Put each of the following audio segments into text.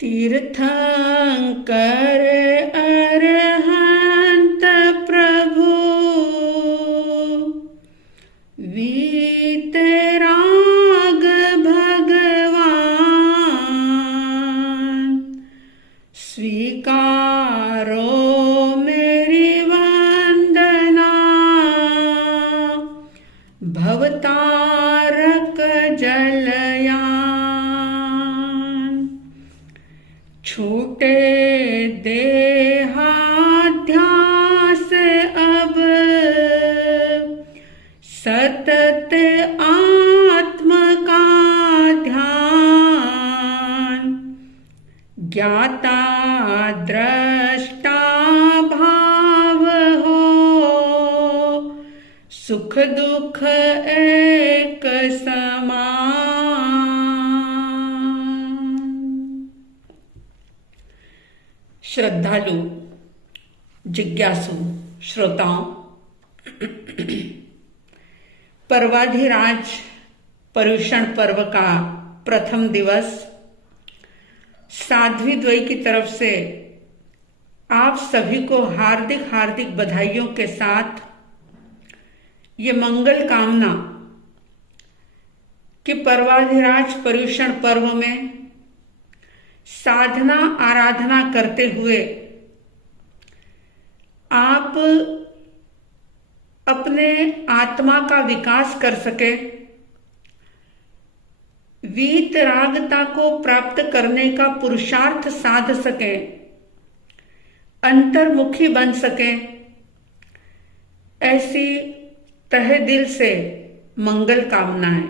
तीर्थंकर अरहंत प्रभु वीतराग भगवान, स्वीकारो मेरी वंदना, भवतारक जलयान। छूटे देहाध्यास अब, सतत आत्म का ध्यान। ज्ञाता दृष्टा भाव हो, सुख दुख एक समान। श्रद्धालु जिज्ञासु श्रोताओं, पर्वाधिराज पर्युषण पर्व का प्रथम दिवस साध्वी द्वय की तरफ से आप सभी को हार्दिक हार्दिक बधाइयों के साथ ये मंगल कामना कि पर्वाधिराज पर्युषण पर्व में साधना आराधना करते हुए आप अपने आत्मा का विकास कर सके, वीतरागता को प्राप्त करने का पुरुषार्थ साध सके, अंतर्मुखी बन सके, ऐसी तहे दिल से मंगल कामनाएं।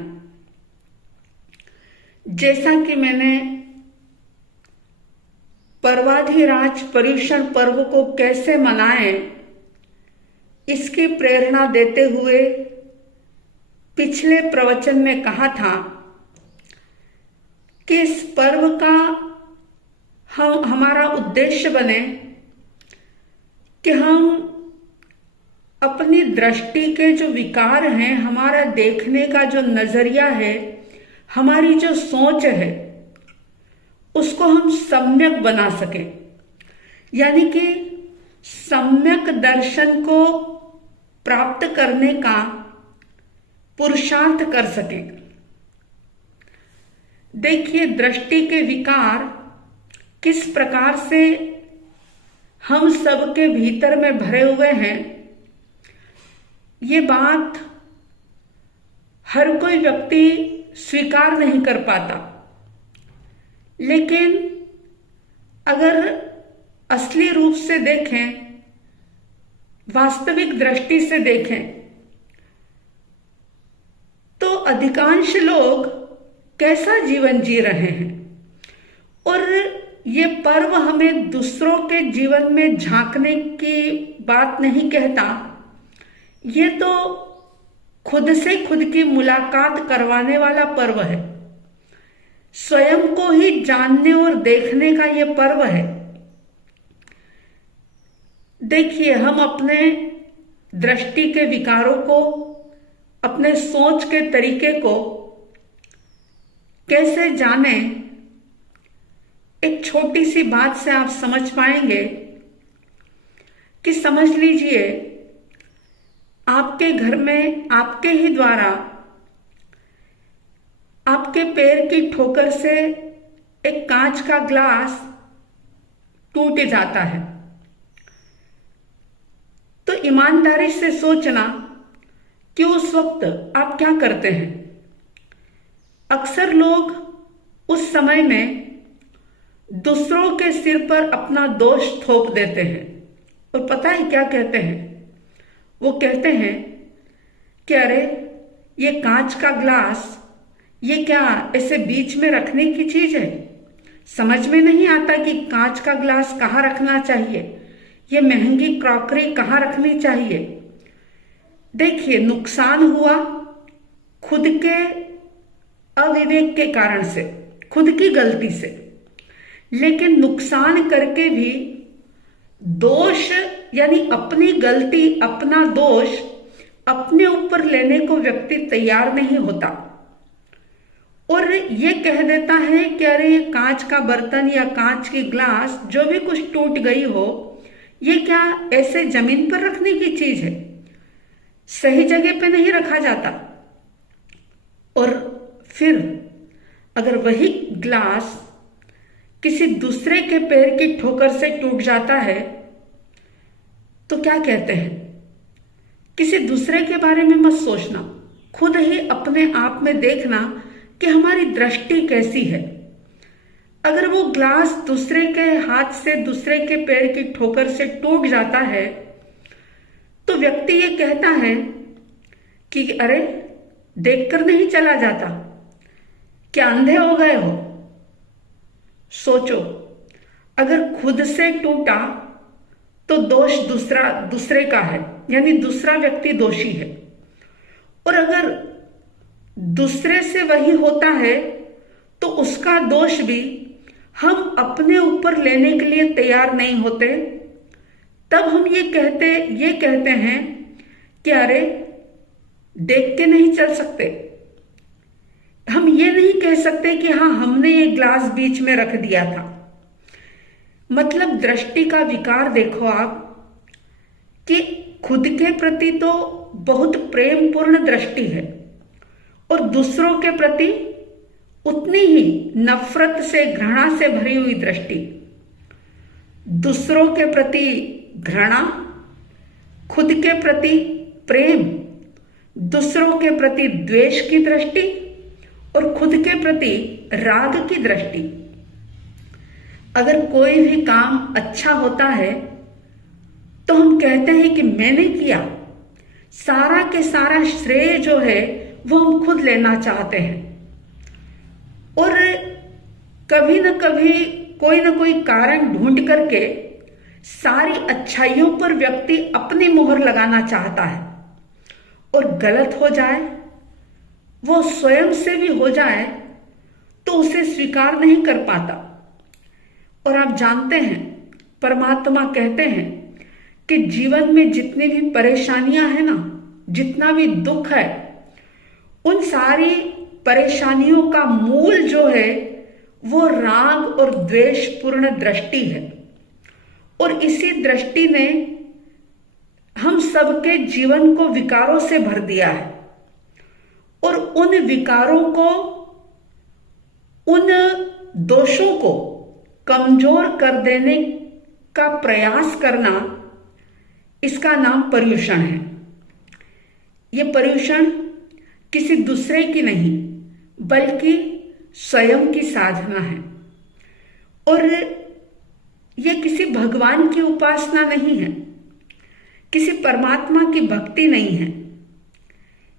जैसा कि मैंने पर्वाधिराज पर्युषण पर्व को कैसे मनाएं इसकी प्रेरणा देते हुए पिछले प्रवचन में कहा था कि इस पर्व का हमारा उद्देश्य बने कि हम अपनी दृष्टि के जो विकार हैं, हमारा देखने का जो नजरिया है, हमारी जो सोच है, उसको हम सम्यक बना सके, यानी कि सम्यक दर्शन को प्राप्त करने का पुरुषार्थ कर सके। देखिए, दृष्टि के विकार किस प्रकार से हम सबके भीतर में भरे हुए हैं, ये बात हर कोई व्यक्ति स्वीकार नहीं कर पाता। लेकिन अगर असली रूप से देखें, वास्तविक दृष्टि से देखें, तो अधिकांश लोग कैसा जीवन जी रहे हैं। और ये पर्व हमें दूसरों के जीवन में झांकने की बात नहीं कहता, ये तो खुद से खुद की मुलाकात करवाने वाला पर्व है। स्वयं को ही जानने और देखने का ये पर्व है। देखिए, हम अपने दृष्टि के विकारों को, अपने सोच के तरीके को कैसे जाने, एक छोटी सी बात से आप समझ पाएंगे कि समझ लीजिए, आपके घर में आपके ही द्वारा आपके पैर की ठोकर से एक कांच का ग्लास टूट जाता है, तो ईमानदारी से सोचना कि उस वक्त आप क्या करते हैं। अक्सर लोग उस समय में दूसरों के सिर पर अपना दोष थोप देते हैं और पता है क्या कहते हैं? वो कहते हैं कि अरे, ये कांच का ग्लास, ये क्या ऐसे बीच में रखने की चीज है? समझ में नहीं आता कि कांच का ग्लास कहाँ रखना चाहिए, ये महंगी क्रॉकरी कहाँ रखनी चाहिए। देखिए, नुकसान हुआ खुद के अविवेक के कारण से, खुद की गलती से, लेकिन नुकसान करके भी दोष, यानी अपनी गलती, अपना दोष अपने ऊपर लेने को व्यक्ति तैयार नहीं होता। और ये कह देता है कि अरे ये कांच का बर्तन या कांच की ग्लास जो भी कुछ टूट गई हो, ये क्या ऐसे जमीन पर रखने की चीज है, सही जगह पे नहीं रखा जाता। और फिर अगर वही ग्लास किसी दूसरे के पैर की ठोकर से टूट जाता है तो क्या कहते हैं, किसी दूसरे के बारे में मत सोचना, खुद ही अपने आप में देखना कि हमारी दृष्टि कैसी है। अगर वो ग्लास दूसरे के हाथ से, दूसरे के पैर की ठोकर से टूट जाता है तो व्यक्ति ये कहता है कि अरे देखकर नहीं चला जाता, क्या अंधे हो गए हो। सोचो, अगर खुद से टूटा तो दोष दूसरे का है, यानी दूसरा व्यक्ति दोषी है। और अगर दूसरे से वही होता है तो उसका दोष भी हम अपने ऊपर लेने के लिए तैयार नहीं होते। तब हम ये कहते हैं कि अरे देख के नहीं चल सकते। हम ये नहीं कह सकते कि हाँ हमने ये ग्लास बीच में रख दिया था। मतलब दृष्टि का विकार देखो आप, कि खुद के प्रति तो बहुत प्रेम पूर्ण दृष्टि है और दूसरों के प्रति उतनी ही नफरत से, घृणा से भरी हुई दृष्टि। दूसरों के प्रति घृणा, खुद के प्रति प्रेम, दूसरों के प्रति द्वेष की दृष्टि और खुद के प्रति राग की दृष्टि। अगर कोई भी काम अच्छा होता है तो हम कहते हैं कि मैंने किया, सारा के सारा श्रेय जो है वो हम खुद लेना चाहते हैं। और कभी न कभी कोई न कोई कारण ढूंढ करके सारी अच्छाइयों पर व्यक्ति अपनी मोहर लगाना चाहता है। और गलत हो जाए, वो स्वयं से भी हो जाए तो उसे स्वीकार नहीं कर पाता। और आप जानते हैं, परमात्मा कहते हैं कि जीवन में जितनी भी परेशानियां हैं ना, जितना भी दुख है, उन सारी परेशानियों का मूल जो है वो राग और द्वेष पूर्ण दृष्टि है। और इसी दृष्टि ने हम सबके जीवन को विकारों से भर दिया है। और उन विकारों को, उन दोषों को कमजोर कर देने का प्रयास करना, इसका नाम पर्युषण है। यह पर्युषण किसी दूसरे की नहीं बल्कि स्वयं की साधना है। और यह किसी भगवान की उपासना नहीं है, किसी परमात्मा की भक्ति नहीं है।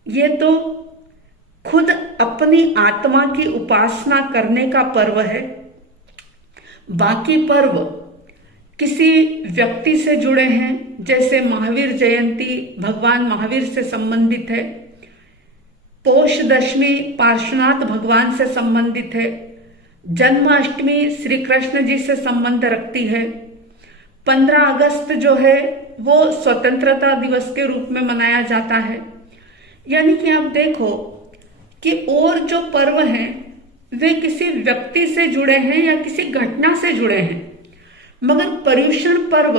यह तो खुद अपनी आत्मा की उपासना करने का पर्व है। बाकी पर्व किसी व्यक्ति से जुड़े हैं, जैसे महावीर जयंती भगवान महावीर से संबंधित है, पौष दशमी पार्श्वनाथ भगवान से संबंधित है, जन्माष्टमी श्री कृष्ण जी से संबंध रखती है, 15 अगस्त जो है वो स्वतंत्रता दिवस के रूप में मनाया जाता है। यानी कि आप देखो कि और जो पर्व हैं वे किसी व्यक्ति से जुड़े हैं या किसी घटना से जुड़े हैं, मगर पर्युषण पर्व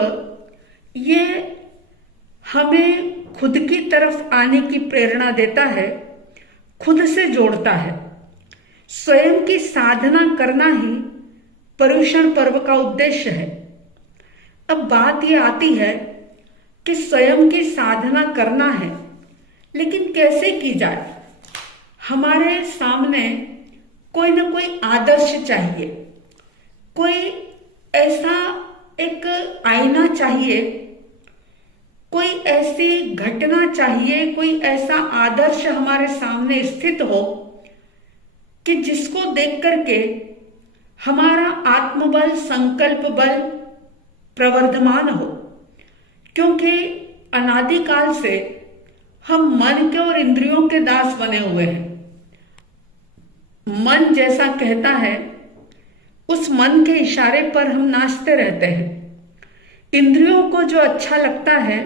ये हमें खुद की तरफ आने की प्रेरणा देता है, खुद से जोड़ता है। स्वयं की साधना करना ही पर्युषण पर्व का उद्देश्य है। अब बात यह आती है कि स्वयं की साधना करना है, लेकिन कैसे की जाए। हमारे सामने कोई ना कोई आदर्श चाहिए, कोई ऐसा एक आईना चाहिए, कोई ऐसी घटना चाहिए, कोई ऐसा आदर्श हमारे सामने स्थित हो कि जिसको देख करके हमारा आत्मबल, संकल्प बल प्रवर्धमान हो। क्योंकि अनादिकाल से हम मन के और इंद्रियों के दास बने हुए हैं। मन जैसा कहता है उस मन के इशारे पर हम नाचते रहते हैं। इंद्रियों को जो अच्छा लगता है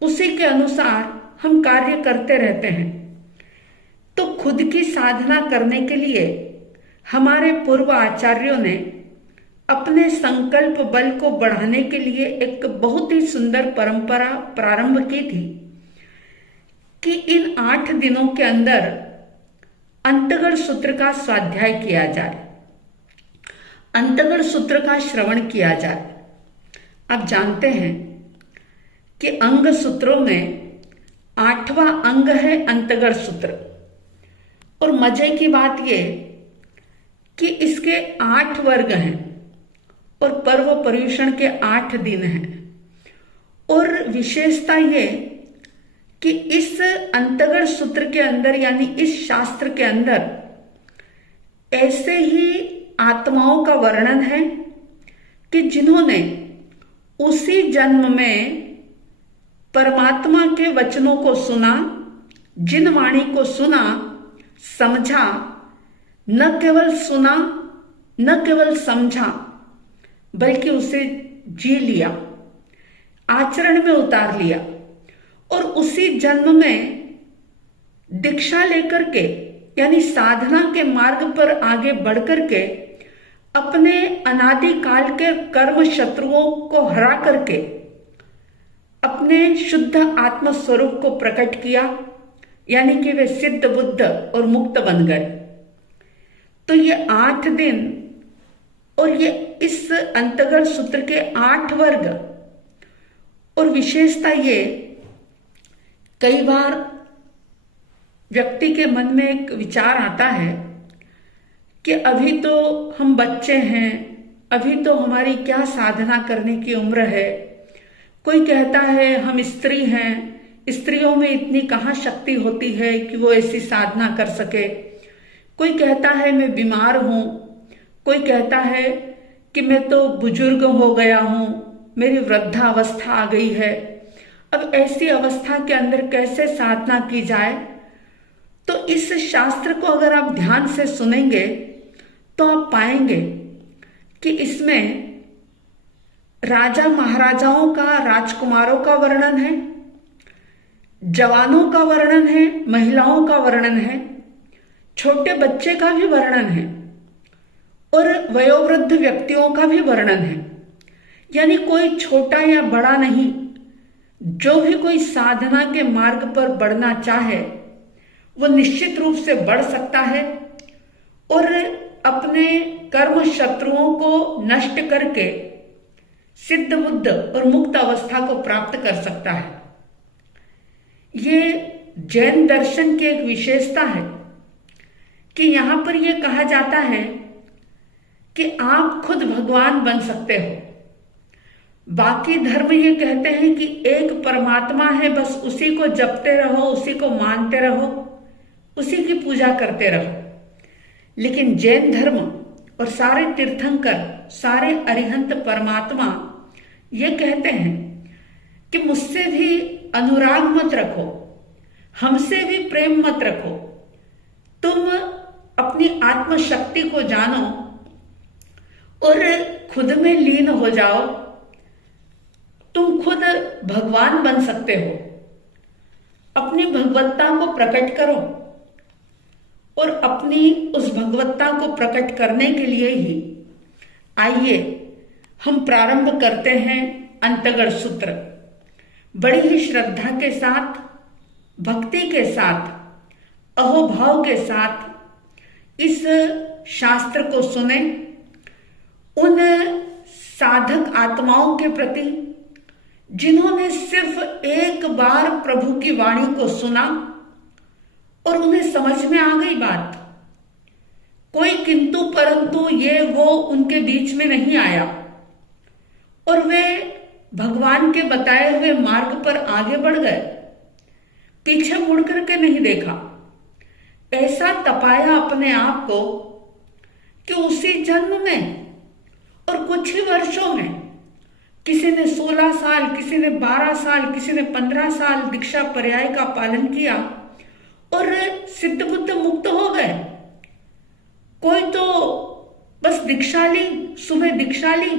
उसी के अनुसार हम कार्य करते रहते हैं। तो खुद की साधना करने के लिए हमारे पूर्व आचार्यों ने अपने संकल्प बल को बढ़ाने के लिए एक बहुत ही सुंदर परंपरा प्रारंभ की थी कि इन 8 दिनों के अंदर अंतगढ़ सूत्र का स्वाध्याय किया जाए, अंतगढ़ सूत्र का श्रवण किया जाए। आप जानते हैं कि अंग सूत्रों में 8वां अंग है अंतगढ़ सूत्र। और मजे की बात यह कि इसके 8 वर्ग हैं और पर्व पर्यूषण के 8 दिन हैं। और विशेषता ये कि इस अंतगढ़ सूत्र के अंदर यानी इस शास्त्र के अंदर ऐसे ही आत्माओं का वर्णन है कि जिन्होंने उसी जन्म में परमात्मा के वचनों को सुना, जिन वाणी को सुना, समझा, न केवल सुना, न केवल समझा, बल्कि उसे जी लिया, आचरण में उतार लिया और उसी जन्म में दीक्षा लेकर के यानी साधना के मार्ग पर आगे बढ़कर के अपने अनादि काल के कर्म शत्रुओं को हरा करके अपने शुद्ध आत्म स्वरूप को प्रकट किया, यानी कि वे सिद्ध बुद्ध और मुक्त बन गए। तो ये 8 दिन और ये इस अंतगढ़ सूत्र के 8 वर्ग। और विशेषता ये, कई बार व्यक्ति के मन में एक विचार आता है कि अभी तो हम बच्चे हैं, अभी तो हमारी क्या साधना करने की उम्र है। कोई कहता है हम स्त्री हैं, स्त्रियों में इतनी कहाँ शक्ति होती है कि वो ऐसी साधना कर सके। कोई कहता है मैं बीमार हूं, कोई कहता है कि मैं तो बुजुर्ग हो गया हूं, मेरी वृद्धावस्था आ गई है, अब ऐसी अवस्था के अंदर कैसे साधना की जाए। तो इस शास्त्र को अगर आप ध्यान से सुनेंगे तो आप पाएंगे कि इसमें राजा महाराजाओं का, राजकुमारों का वर्णन है, जवानों का वर्णन है, महिलाओं का वर्णन है, छोटे बच्चे का भी वर्णन है और वयोवृद्ध व्यक्तियों का भी वर्णन है। यानी कोई छोटा या बड़ा नहीं, जो भी कोई साधना के मार्ग पर बढ़ना चाहे वो निश्चित रूप से बढ़ सकता है और अपने कर्म शत्रुओं को नष्ट करके सिद्ध बुद्ध और मुक्त अवस्था को प्राप्त कर सकता है। ये जैन दर्शन की एक विशेषता है कि यहां पर यह कहा जाता है कि आप खुद भगवान बन सकते हो। बाकी धर्म ये कहते हैं कि एक परमात्मा है, बस उसी को जपते रहो, उसी को मानते रहो, उसी की पूजा करते रहो। लेकिन जैन धर्म और सारे तीर्थंकर, सारे अरिहंत परमात्मा ये कहते हैं कि मुझसे भी अनुराग मत रखो, हमसे भी प्रेम मत रखो, तुम अपनी आत्मशक्ति को जानो और खुद में लीन हो जाओ। तुम खुद भगवान बन सकते हो, अपनी भगवत्ता को प्रकट करो और अपनी उस भगवत्ता को प्रकट करने के लिए ही आइए हम प्रारंभ करते हैं अंतगढ़ सूत्र। बड़ी ही श्रद्धा के साथ, भक्ति के साथ, अहोभाव के साथ इस शास्त्र को सुने। उन साधक आत्माओं के प्रति जिन्होंने सिर्फ एक बार प्रभु की वाणी को सुना और उन्हें समझ में आ गई बात, कोई किंतु परंतु ये वो उनके बीच में नहीं आया और वे भगवान के बताए हुए मार्ग पर आगे बढ़ गए, पीछे मुड़ करके नहीं देखा। ऐसा तपाया अपने आप को कि उसी जन्म में और कुछ ही वर्षों में किसी ने 16 साल, किसी ने 12 साल, किसी ने 15 साल दीक्षा पर्याय का पालन किया और सिद्ध बुद्ध मुक्त हो गए। कोई तो बस दीक्षा ली, सुबह दीक्षा ली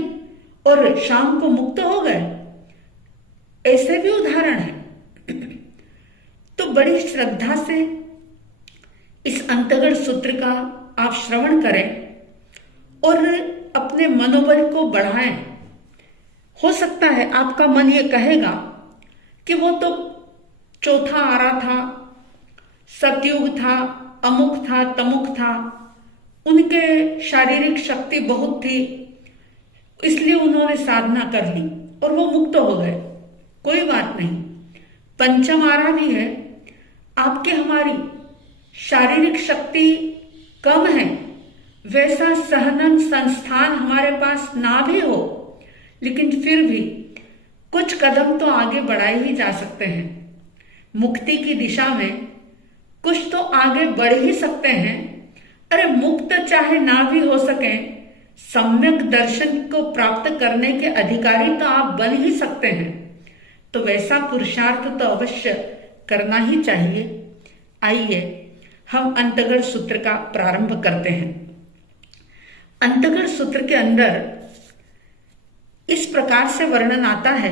और शाम को मुक्त हो गए। ऐसे भी उदाहरण है। तो बड़ी श्रद्धा से इस अंतगढ़ सूत्र का आप श्रवण करें और अपने मनोबल को बढ़ाएं। हो सकता है आपका मन ये कहेगा कि वो तो चौथा आरा था, सतयुग था, अमुक था, तमुक था, उनके शारीरिक शक्ति बहुत थी, इसलिए उन्होंने साधना कर ली और वो मुक्त हो गए। कोई बात नहीं, पंचम आरा भी है, आपके हमारी शारीरिक शक्ति कम है, वैसा सहनन संस्थान हमारे पास ना भी हो, लेकिन फिर भी कुछ कदम तो आगे बढ़ाए ही जा सकते हैं। मुक्ति की दिशा में कुछ तो आगे बढ़ ही सकते हैं। अरे मुक्त चाहे ना भी हो सके, सम्यक दर्शन को प्राप्त करने के अधिकारी तो आप बन ही सकते हैं। तो वैसा पुरुषार्थ तो अवश्य करना ही चाहिए। आइए हम अंतगढ़ सूत्र का प्रारंभ करते हैं। अंतगढ़ सूत्र के अंदर इस प्रकार से वर्णन आता है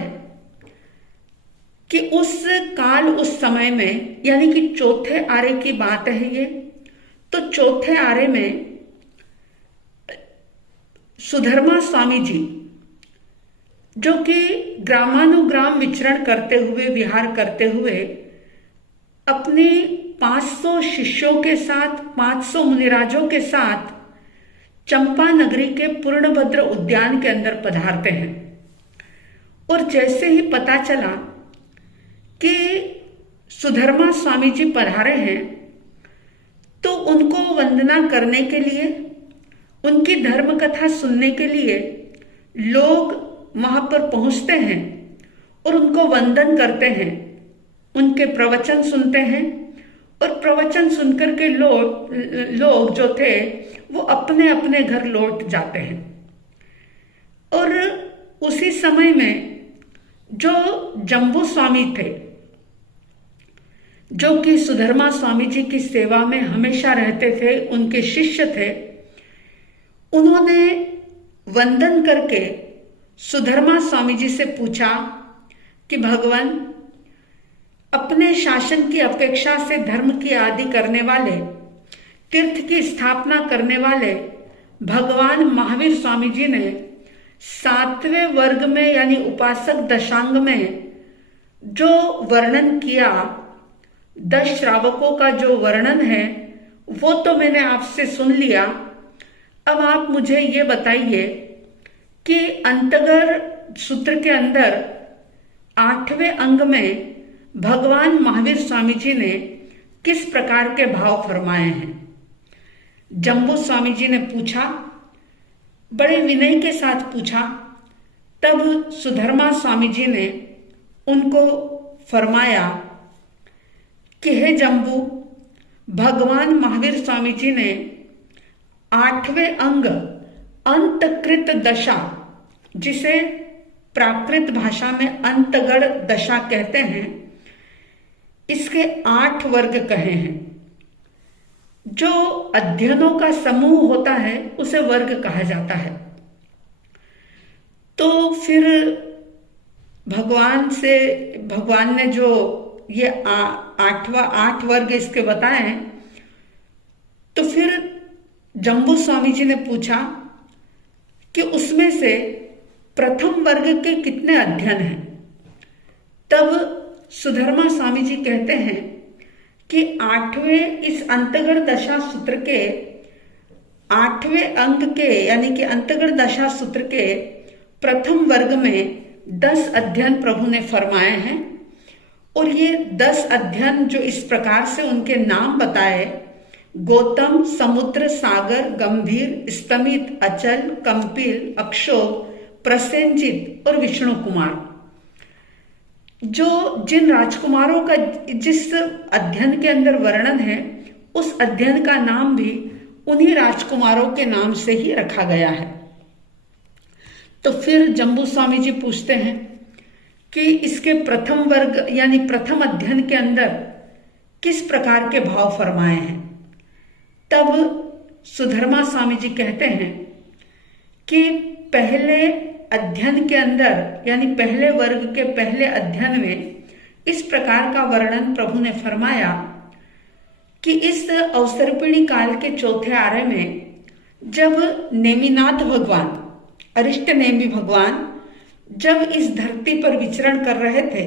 कि उस काल उस समय में, यानी कि चौथे आरे की बात है ये। तो चौथे आरे में सुधर्मा स्वामी जी, जो कि ग्रामानुग्राम विचरण करते हुए, विहार करते हुए अपने 500 शिष्यों के साथ, 500 मुनिराजों के साथ चंपा नगरी के पूर्णभद्र उद्यान के अंदर पधारते हैं। और जैसे ही पता चला कि सुधर्मा स्वामी जी पधारे हैं, तो उनको वंदना करने के लिए, उनकी धर्म कथा सुनने के लिए लोग वहां पर पहुंचते हैं और उनको वंदन करते हैं, उनके प्रवचन सुनते हैं। और प्रवचन सुनकर के लोग जो थे वो अपने अपने घर लौट जाते हैं। और उसी समय में जो जम्बू स्वामी थे, जो कि सुधर्मा स्वामी जी की सेवा में हमेशा रहते थे, उनके शिष्य थे, उन्होंने वंदन करके सुधर्मा स्वामी जी से पूछा कि भगवान, अपने शासन की अपेक्षा से धर्म की आदि करने वाले, तीर्थ की स्थापना करने वाले भगवान महावीर स्वामी जी ने 7वें वर्ग में, यानी उपासक दशांग में जो वर्णन किया, 10 श्रावकों का जो वर्णन है, वो तो मैंने आपसे सुन लिया। अब आप मुझे ये बताइए कि अंतगढ़ सूत्र के अंदर 8वें अंग में भगवान महावीर स्वामी जी ने किस प्रकार के भाव फरमाए हैं। जम्बू स्वामी जी ने पूछा, बड़े विनय के साथ पूछा। तब सुधर्मा स्वामी जी ने उनको फरमाया कि हे जम्बू, भगवान महावीर स्वामी जी ने 8वें अंग अंतकृत दशा, जिसे प्राकृत भाषा में अंतगढ़ दशा कहते हैं, इसके 8 वर्ग कहे हैं। जो अध्ययनों का समूह होता है उसे वर्ग कहा जाता है। तो फिर भगवान ने जो ये 8 वर्ग इसके बताए, तो फिर जम्बू स्वामी जी ने पूछा कि उसमें से प्रथम वर्ग के कितने अध्ययन हैं। तब सुधर्मा स्वामी जी कहते हैं कि 8वें इस अंतगढ़ दशा सूत्र के 8वें अंग के, यानी कि अंतगढ़ दशा सूत्र के प्रथम वर्ग में 10 अध्ययन प्रभु ने फरमाए हैं। और ये 10 अध्ययन जो इस प्रकार से उनके नाम बताए, गौतम, समुद्र, सागर, गंभीर, स्तमित, अचल, कंपिल, अक्षोभ, प्रसेनजित और विष्णु कुमार, जो जिन राजकुमारों का जिस अध्ययन के अंदर वर्णन है, उस अध्ययन का नाम भी उन्हीं राजकुमारों के नाम से ही रखा गया है। तो फिर जम्बू स्वामी जी पूछते हैं कि इसके प्रथम वर्ग, यानी प्रथम अध्ययन के अंदर किस प्रकार के भाव फरमाए हैं। तब सुधर्मा स्वामी जी कहते हैं कि पहले अध्ययन के अंदर, यानी पहले वर्ग के पहले अध्ययन में इस प्रकार का वर्णन प्रभु ने फरमाया कि इस अवसर्पिणी काल के चौथे आरे में जब नेमिनाथ भगवान, अरिष्ट नेमि भगवान जब इस धरती पर विचरण कर रहे थे,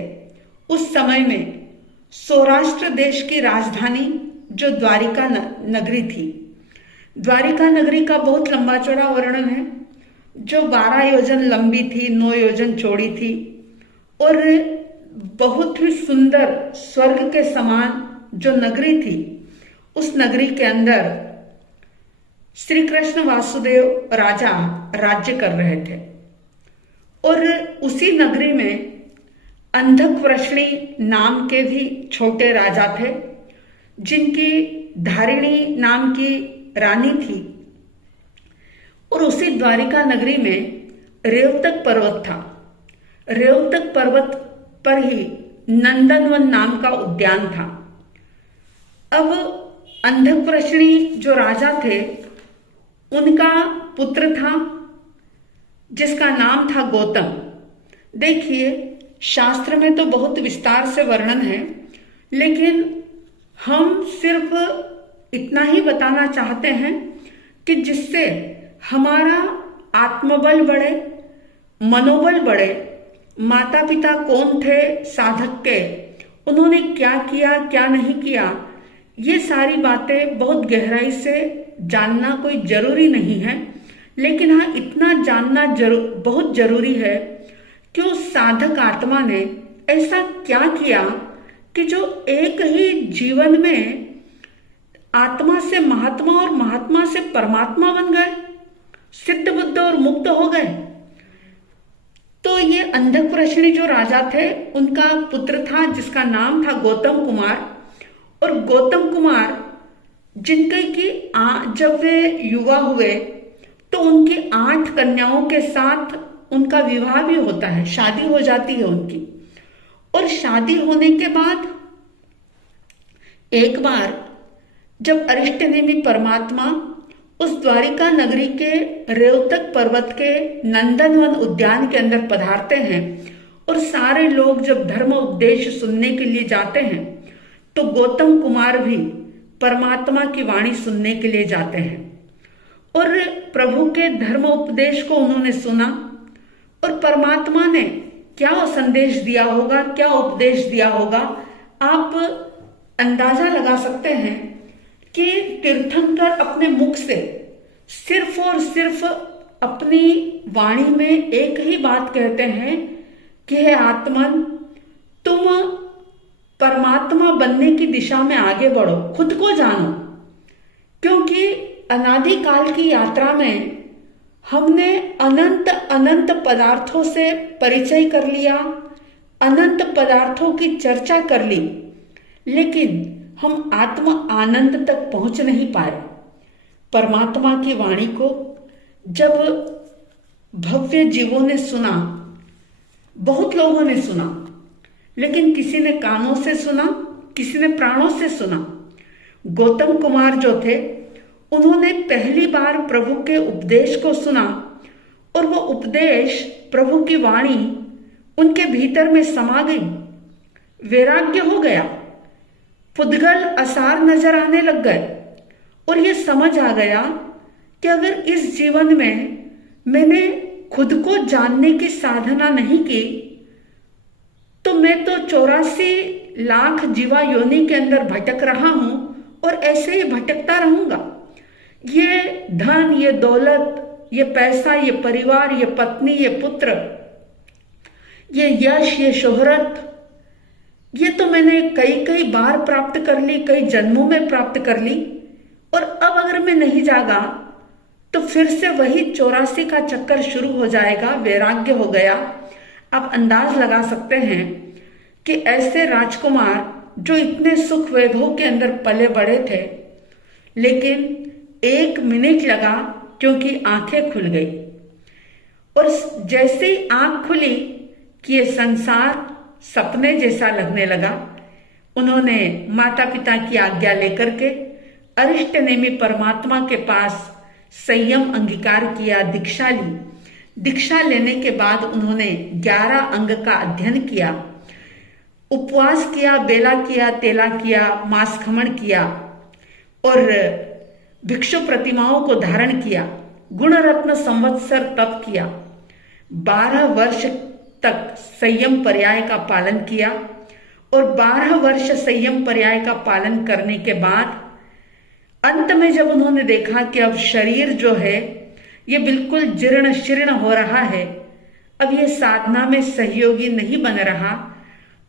उस समय में सौराष्ट्र देश की राजधानी जो द्वारिका नगरी थी, द्वारिका नगरी का बहुत लंबा चौड़ा वर्णन है, जो 12 योजन लंबी थी, 9 योजन चौड़ी थी और बहुत ही सुंदर स्वर्ग के समान जो नगरी थी, उस नगरी के अंदर श्री कृष्ण वासुदेव राजा राज्य कर रहे थे। और उसी नगरी में अंधकवृष्णि नाम के भी छोटे राजा थे, जिनकी धारिणी नाम की रानी थी। और उसी द्वारिका नगरी में रेवतक पर्वत था। रेवतक पर्वत पर ही नंदनवन नाम का उद्यान था। अब अंधकवृष्णि जो राजा थे, उनका पुत्र था जिसका नाम था गौतम। देखिए, शास्त्र में तो बहुत विस्तार से वर्णन है, लेकिन हम सिर्फ इतना ही बताना चाहते हैं कि जिससे हमारा आत्मबल बढ़े, मनोबल बढ़े। माता पिता कौन थे साधक के, उन्होंने क्या किया क्या नहीं किया, ये सारी बातें बहुत गहराई से जानना कोई जरूरी नहीं है, लेकिन हाँ, इतना जानना बहुत जरूरी है कि उस साधक आत्मा ने ऐसा क्या किया कि जो एक ही जीवन में आत्मा से महात्मा और महात्मा से परमात्मा बन गए, सिद्ध बुद्ध और मुक्त हो गए। तो ये अंधकवृष्णि जो राजा थे, उनका पुत्र था जिसका नाम था गौतम कुमार। और गौतम कुमार जिनके की जब वे युवा हुए तो उनकी 8 कन्याओं के साथ उनका विवाह भी होता है, शादी हो जाती है उनकी। और शादी होने के बाद एक बार जब अरिष्ट नेमि परमात्मा उस द्वारिका नगरी के रेवतक पर्वत के नंदनवन उद्यान के अंदर पधारते हैं और सारे लोग जब धर्म उपदेश सुनने के लिए जाते हैं, तो गौतम कुमार भी परमात्मा की वाणी सुनने के लिए जाते हैं। और प्रभु के धर्म उपदेश को उन्होंने सुना और परमात्मा ने क्या संदेश दिया होगा, क्या उपदेश दिया होगा, आप अंदाजा लगा सकते हैं कि तीर्थंकर अपने मुख से सिर्फ और सिर्फ अपनी वाणी में एक ही बात कहते हैं कि हे आत्मन, तुम परमात्मा बनने की दिशा में आगे बढ़ो, खुद को जानो। क्योंकि अनादि काल की यात्रा में हमने अनंत अनंत पदार्थों से परिचय कर लिया, अनंत पदार्थों की चर्चा कर ली, लेकिन हम आत्म आनंद तक पहुंच नहीं पाए। परमात्मा की वाणी को जब भव्य जीवों ने सुना, बहुत लोगों ने सुना, लेकिन किसी ने कानों से सुना, किसी ने प्राणों से सुना। गौतम कुमार जो थे, उन्होंने पहली बार प्रभु के उपदेश को सुना और वो उपदेश, प्रभु की वाणी उनके भीतर में समा गई। वैराग्य हो गया, पुद्गल असार नजर आने लग गए और ये समझ आ गया कि अगर इस जीवन में मैंने खुद को जानने की साधना नहीं की तो मैं तो 84 लाख जीवा योनि के अंदर भटक रहा हूं और ऐसे ही भटकता रहूंगा। ये धन, ये दौलत, ये पैसा, ये परिवार, ये पत्नी, ये पुत्र, ये यश, ये शोहरत, ये तो मैंने कई कई बार प्राप्त कर ली, कई जन्मों में प्राप्त कर ली, और अब अगर मैं नहीं जागा तो फिर से वही 84 का चक्कर शुरू हो जाएगा। वैराग्य हो गया। आप अंदाज लगा सकते हैं कि ऐसे राजकुमार जो इतने सुख वैभव के अंदर पले बड़े थे, लेकिन 1 मिनट लगा क्योंकि आंखें खुल गई। और जैसे ही आंख खुली कि ये संसार सपने जैसा लगने लगा, उन्होंने माता पिता की आज्ञा लेकर के अरिष्ट नेमि परमात्मा के पास संयम अंगीकार किया, दीक्षा ली। दीक्षा लेने के बाद उन्होंने 11 अंग का अध्ययन किया, उपवास किया, बेला किया, तेला किया, मांस खमण किया, और भिक्षु प्रतिमाओं को धारण किया, गुण रत्न संवत्सर तप किया, 12 वर्ष तक संयम पर्याय का पालन किया और 12 वर्ष संयम पर्याय का पालन करने के बाद अंत में जब उन्होंने देखा कि अब शरीर जो है ये बिल्कुल जीर्ण शीर्ण हो रहा है, अब ये साधना में सहयोगी नहीं बन रहा,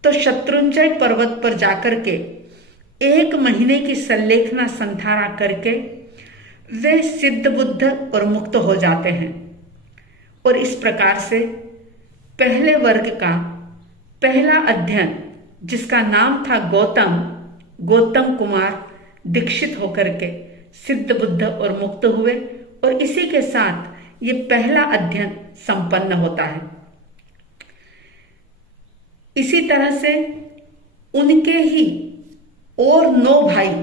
तो शत्रुंजय पर्वत पर जाकर के 1 महीने की संलेखना संधारा करके वे सिद्ध बुद्ध और मुक्त हो जाते हैं। और इस प्रकार से पहले वर्ग का पहला अध्ययन, जिसका नाम था गौतम कुमार, दीक्षित होकर के सिद्ध बुद्ध और मुक्त हुए और इसी के साथ ये पहला अध्ययन संपन्न होता है। इसी तरह से उनके ही और 9 भाई,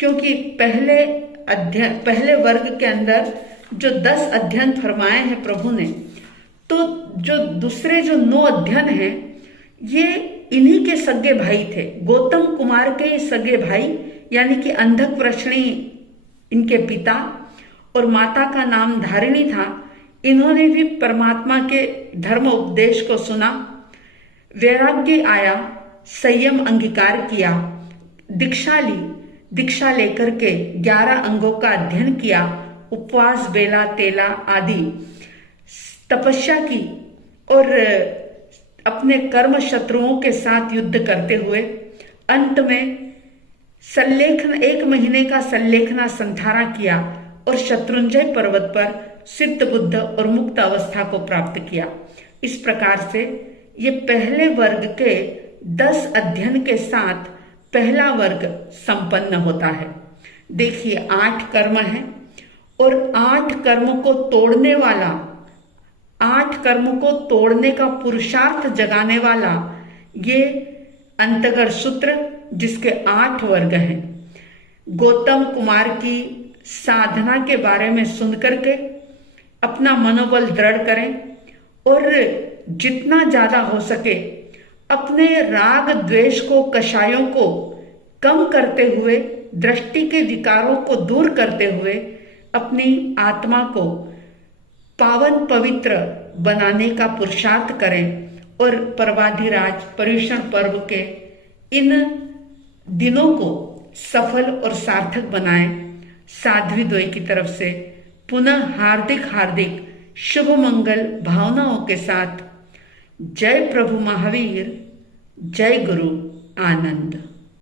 क्योंकि पहले वर्ग के अंदर जो 10 अध्ययन फरमाए हैं प्रभु ने, तो जो दूसरे जो 9 अध्ययन हैं ये इन्हीं के सगे भाई थे। गौतम कुमार के सगे भाई यानी कि अंधक वृष्णी इनके पिता और माता का नाम धारिणी था। इन्होंने भी परमात्मा के धर्म उपदेश को सुना, वैराग्य आया, संयम अंगीकार किया, दीक्षा ली, दीक्षा लेकर के 11 अंगों का अध्ययन किया, उपवास, बेला, तेला आदि तपस्या की और अपने कर्म शत्रुओं के साथ युद्ध करते हुए अंत में 1 महीने का संलेखना संधारा किया और शत्रुंजय पर्वत पर सिद्ध बुद्ध और मुक्त अवस्था को प्राप्त किया। इस प्रकार से ये पहले वर्ग के 10 अध्ययन के साथ पहला वर्ग संपन्न होता है। देखिए 8 कर्म है और 8 कर्म को तोड़ने वाला, 8 कर्म को तोड़ने का पुरुषार्थ जगाने वाला ये अंतगर सूत्र, जिसके 8 वर्ग हैं। गौतम कुमार की साधना के बारे में सुनकर के अपना मनोबल दृढ़ करें और जितना ज्यादा हो सके अपने राग द्वेष को, कषायों को कम करते हुए, दृष्टि के विकारों को दूर करते हुए अपनी आत्मा को पावन पवित्र बनाने का पुरुषार्थ करें और पर्वाधिराज पर्युषण पर्व के इन दिनों को सफल और सार्थक बनाएं। साध्वी द्वय की तरफ से पुनः हार्दिक शुभ मंगल भावनाओं के साथ जय प्रभु महावीर, जय गुरु आनंद।